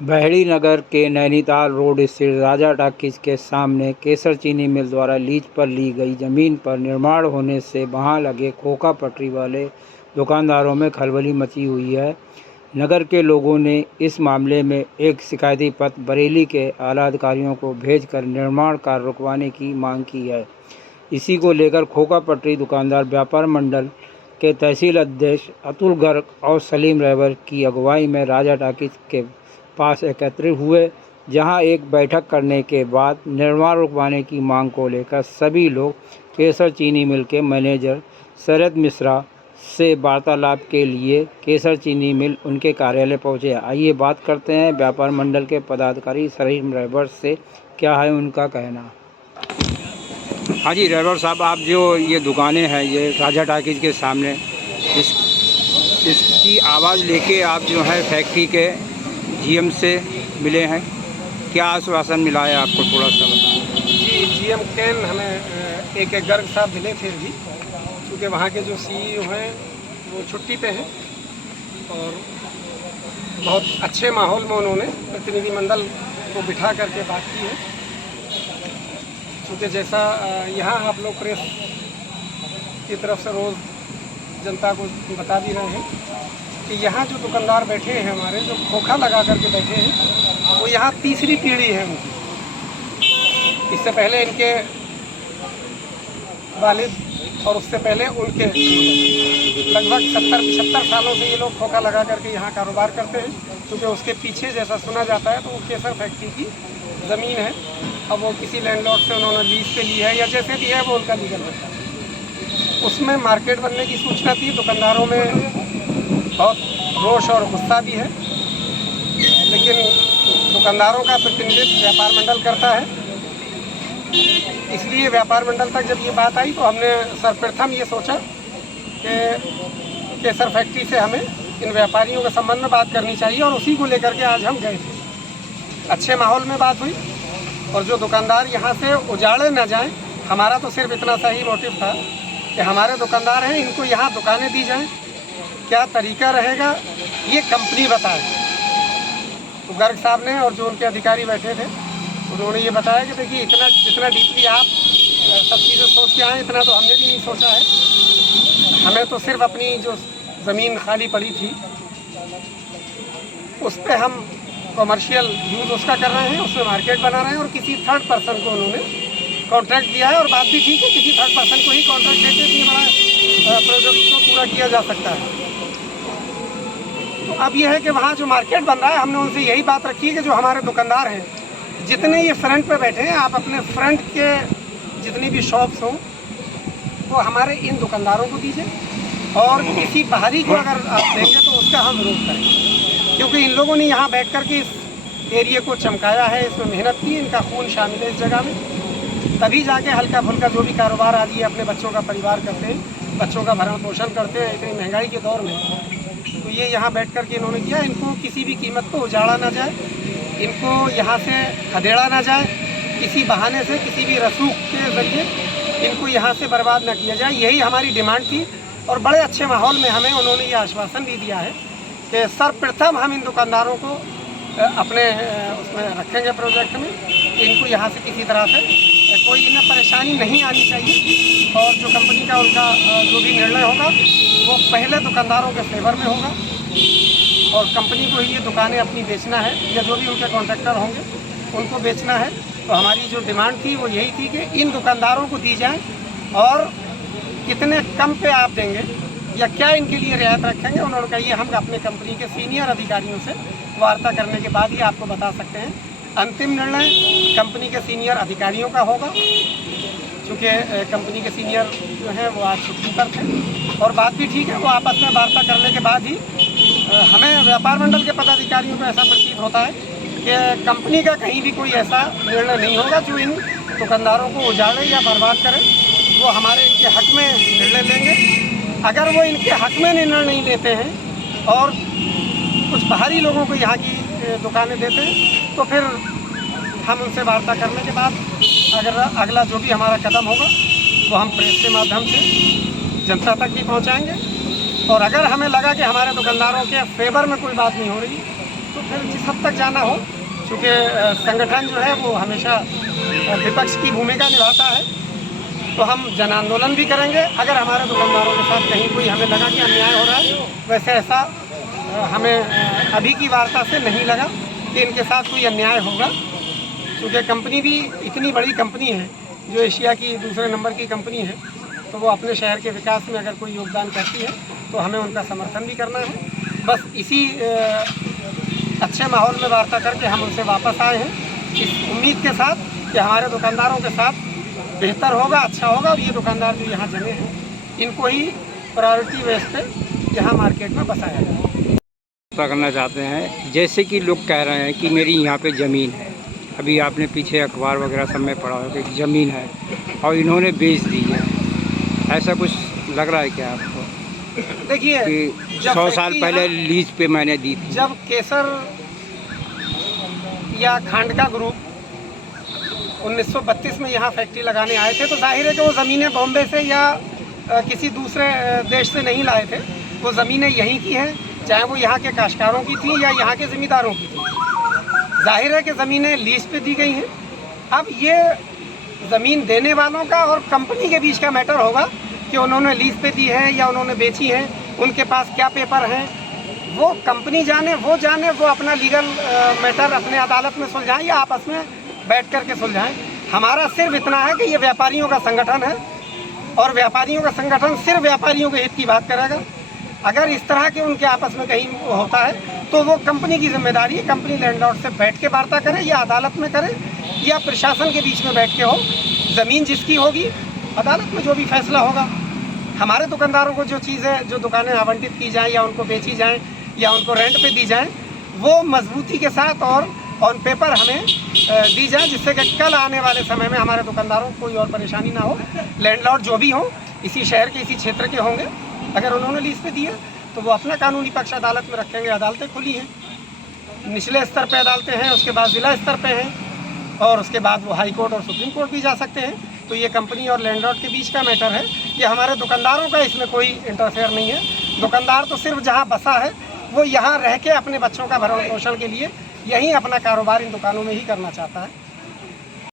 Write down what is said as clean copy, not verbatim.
बहड़ी नगर के नैनीताल रोड स्थित राजा टॉकीज के सामने केसर चीनी मिल द्वारा लीज पर ली गई जमीन पर निर्माण होने से वहां लगे खोखा पटरी वाले दुकानदारों में खलबली मची हुई है। नगर के लोगों ने इस मामले में एक शिकायती पत्र बरेली के आला अधिकारियों को भेजकर निर्माण कार्य रुकवाने की मांग की है। इसी को लेकर खोखा पटरी दुकानदार व्यापार मंडल के तहसील अध्यक्ष अतुल गर्ग और सलीम रहबर की अगुवाई में राजा टॉकीज के पास एकत्रित हुए, जहां एक बैठक करने के बाद निर्माण रुकवाने की मांग को लेकर सभी लोग केसर चीनी मिल के मैनेजर शरद मिश्रा से वार्तालाप के लिए केसर चीनी मिल उनके कार्यालय पहुंचे। आइए बात करते हैं व्यापार मंडल के पदाधिकारी सलीम रहबर से, क्या है उनका कहना। हाँ जी रहबर साहब, आप जो ये दुकानें हैं ये राजा टॉकीज के सामने, इसकी आवाज़ लेके आप जो है फैक्ट्री के जीएम से मिले हैं, क्या आश्वासन मिला है आपको, थोड़ा सा बताएं। जी, जीएम कैन हमें एक गर्ग साहब मिले थे अभी, क्योंकि वहाँ के जो सीईओ हैं वो छुट्टी पे हैं और बहुत अच्छे माहौल में उन्होंने प्रतिनिधिमंडल को बिठा करके बात की है। क्योंकि जैसा यहाँ आप लोग प्रेस की तरफ से रोज़ जनता को बता भी रहे हैं कि यहाँ जो दुकानदार बैठे हैं हमारे, जो खोखा लगा करके बैठे हैं, वो यहाँ तीसरी पीढ़ी है उनकी। इससे पहले इनके वालिद और उससे पहले उनके लगभग 70-75 सालों से ये लोग खोखा लगा करके यहाँ कारोबार करते हैं। क्योंकि उसके पीछे जैसा सुना जाता है तो वो केसर फैक्ट्री की ज़मीन है। अब वो किसी लैंडलॉर्ड से उन्होंने लीज पे ली है या जैसे भी है वो उनका लीगल रहता है। उसमें मार्केट बनने की सूचना थी, दुकानदारों में बहुत रोष और गुस्सा भी है, लेकिन दुकानदारों का प्रतिनिधित्व व्यापार मंडल करता है। इसलिए व्यापार मंडल तक जब ये बात आई तो हमने सर्वप्रथम ये सोचा कि केसर फैक्ट्री से हमें इन व्यापारियों के संबंध में बात करनी चाहिए और उसी को लेकर के आज हम गए थे। अच्छे माहौल में बात हुई और जो दुकानदार यहाँ से उजाड़े न जाएं, हमारा तो सिर्फ इतना सा ही मोटिव था कि हमारे दुकानदार हैं, इनको यहाँ दुकानें दी जाएँ। क्या तरीका रहेगा ये कंपनी बताए। तो गर्ग साहब ने और जो उनके अधिकारी बैठे थे उन्होंने ये बताया कि देखिए जितना डीपली आप सब चीज़ें सोच के आए, इतना तो हमने भी नहीं सोचा है। हमें तो सिर्फ अपनी जो ज़मीन खाली पड़ी थी उस पर हम कमर्शियल यूज़ उसका कर रहे हैं, उसमें मार्केट बना रहे हैं और किसी थर्ड पर्सन को उन्होंने कॉन्ट्रैक्ट दिया है। और बात भी ठीक है, किसी थर्ड पर्सन को ही कॉन्ट्रैक्ट देकर इतनी बड़ा प्रोजेक्ट को पूरा किया जा सकता है। तो अब यह है कि वहाँ जो मार्केट बन रहा है, हमने उनसे यही बात रखी है कि जो हमारे दुकानदार हैं, जितने ये फ्रंट पे बैठे हैं, आप अपने फ्रंट के जितनी भी शॉप्स हों वो हमारे इन दुकानदारों को दीजिए और किसी बाहरी को अगर आप देंगे तो उसका हम विरोध करेंगे। क्योंकि इन लोगों ने यहाँ बैठ कर के इस एरिया को चमकाया है, इसमें मेहनत की, इनका खून शामिल है इस जगह में, तभी जाके हल्का फुल्का जो भी कारोबार आज ये अपने बच्चों का परिवार करते हैं, बच्चों का भरण पोषण करते हैं इतनी महंगाई के दौर में। तो ये यहाँ बैठ कर के इन्होंने किया। इनको किसी भी कीमत पर उजाड़ा ना जाए, इनको यहाँ से खदेड़ा ना जाए, किसी बहाने से किसी भी रसूख के ज़रिए इनको यहाँ से बर्बाद ना किया जाए। यही हमारी डिमांड थी और बड़े अच्छे माहौल में हमें उन्होंने ये आश्वासन भी दिया है कि सर्वप्रथम हम इन दुकानदारों को अपने उसमें रखेंगे प्रोजेक्ट में। इनको यहाँ से किसी तरह से कोई इन्हें परेशानी नहीं आनी चाहिए और जो कंपनी का उनका जो भी निर्णय होगा वो पहले दुकानदारों के फेवर में होगा और कंपनी को ही ये दुकानें अपनी बेचना है या जो भी उनके कॉन्ट्रैक्टर होंगे उनको बेचना है। तो हमारी जो डिमांड थी वो यही थी कि इन दुकानदारों को दी जाए और कितने कम पे आप देंगे या क्या इनके लिए रियायत रखेंगे, उन्होंने कहा ये हम अपने कंपनी के सीनियर अधिकारियों से वार्ता करने के बाद ही आपको बता सकते हैं। अंतिम निर्णय कंपनी के सीनियर अधिकारियों का होगा, क्योंकि कंपनी के सीनियर जो हैं वो आज छुट्टी पर थे और बात भी ठीक है, वो आपस में वार्ता करने के बाद ही हमें व्यापार मंडल के पदाधिकारियों को ऐसा प्रतीत होता है कि कंपनी का कहीं भी कोई ऐसा निर्णय नहीं होगा जो इन दुकानदारों को उजाड़े या बर्बाद करे। वो हमारे इनके हक में निर्णय लेंगे। अगर वो इनके हक में निर्णय नहीं लेते हैं और कुछ बाहरी लोगों को यहाँ की दुकानें देते हैं तो फिर हम उनसे वार्ता करने के बाद अगर अगला जो भी हमारा कदम होगा वो हम प्रेस के माध्यम से जनता तक भी पहुँचाएँगे। और अगर हमें लगा कि हमारे दुकानदारों के फेवर में कोई बात नहीं हो रही तो फिर जिस हद तक जाना हो, चूँकि संगठन जो है वो हमेशा विपक्ष की भूमिका निभाता है, तो हम जन आंदोलन भी करेंगे अगर हमारे दुकानदारों के साथ कहीं कोई हमें लगा कि अन्याय हो रहा है। वैसे ऐसा हमें अभी की वार्ता से नहीं लगा कि इनके साथ कोई अन्याय होगा, क्योंकि कंपनी भी इतनी बड़ी कंपनी है जो एशिया की दूसरे नंबर की कंपनी है, तो वो अपने शहर के विकास में अगर कोई योगदान करती है तो हमें उनका समर्थन भी करना है। बस इसी अच्छे माहौल में वार्ता करके हम उनसे वापस आए हैं, इस उम्मीद के साथ कि हमारे दुकानदारों के साथ बेहतर होगा, अच्छा होगा, और ये दुकानदार जो यहाँ जमे हैं इनको ही प्रायोरिटी बेस पे यहाँ मार्केट में बसाया जाए। करना चाहते हैं, जैसे कि लोग कह रहे हैं कि मेरी यहाँ पे ज़मीन है, अभी आपने पीछे अखबार वगैरह सब में पढ़ा होगा कि ज़मीन है और इन्होंने बेच दी है, ऐसा कुछ लग रहा है क्या आपको? देखिए, कि 100 साल पहले लीज पे मैंने दी थी। जब केसर या खांडका ग्रुप 1932 में यहाँ फैक्ट्री लगाने आए थे, तो जाहिर है कि वो ज़मीनें बॉम्बे से या किसी दूसरे देश से नहीं लाए थे, वो ज़मीनें यहीं की हैं, चाहे वो यहाँ के काश्तकारों की थी या यहाँ के ज़मींदारों की थी। जाहिर है कि ज़मीनें लीज पे दी गई हैं। अब ये ज़मीन देने वालों का और कंपनी के बीच का मैटर होगा कि उन्होंने लीज पे दी है या उन्होंने बेची है, उनके पास क्या पेपर हैं, वो कंपनी जाने, वो अपना लीगल मैटर अपने अदालत में सुलझाएं या आपस में बैठ कर के सुलझाएं। हमारा सिर्फ इतना है कि ये व्यापारियों का संगठन है और व्यापारियों का संगठन सिर्फ व्यापारियों के हित की बात करेगा। अगर इस तरह के उनके आपस में कहीं होता है तो वो कंपनी की जिम्मेदारी है, कंपनी लैंडलॉर्ड से बैठ के वार्ता करे या अदालत में करे या प्रशासन के बीच में बैठ के हो। ज़मीन जिसकी होगी अदालत में जो भी फैसला होगा। हमारे दुकानदारों को जो चीज़ें, जो दुकानें आवंटित की जाएँ या उनको बेची जाएँ या उनको रेंट पे दी जाएँ, वो मजबूती के साथ और ऑन पेपर हमें दी जाए, जिससे कि कल आने वाले समय में हमारे दुकानदारों को कोई और परेशानी ना हो। लैंडलॉर्ड जो भी हो, इसी शहर के, इसी क्षेत्र के होंगे, अगर उन्होंने लीज पे दिया तो वो अपना कानूनी पक्ष अदालत में रखेंगे। अदालतें खुली हैं, निचले स्तर पे अदालतें हैं, उसके बाद ज़िला स्तर पे हैं और उसके बाद वो हाई कोर्ट और सुप्रीम कोर्ट भी जा सकते हैं। तो ये कंपनी और लैंडलॉर्ड के बीच का मैटर है, ये हमारे दुकानदारों का इसमें कोई इंटरफेयर नहीं है। दुकानदार तो सिर्फ जहाँ बसा है वो यहाँ रह के अपने बच्चों का भरण पोषण के लिए यहीं अपना कारोबार इन दुकानों में ही करना चाहता है।